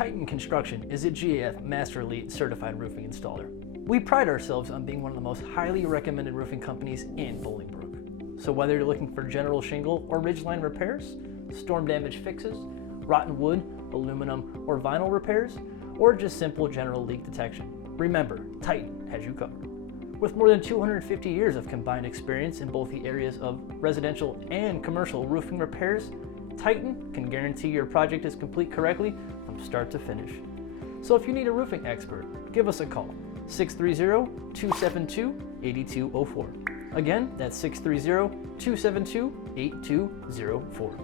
Titan Construction is a GAF Master Elite certified roofing installer. We pride ourselves on being one of the most highly recommended roofing companies in Bolingbrook. So whether you're looking for general shingle or ridgeline repairs, storm damage fixes, rotten wood, aluminum, or vinyl repairs, or just simple general leak detection, remember, Titan has you covered. With more than 250 years of combined experience in both the areas of residential and commercial roofing repairs, Titan can guarantee your project is complete correctly from start to finish. So if you need a roofing expert, give us a call, 630-272-8204. Again, that's 630-272-8204.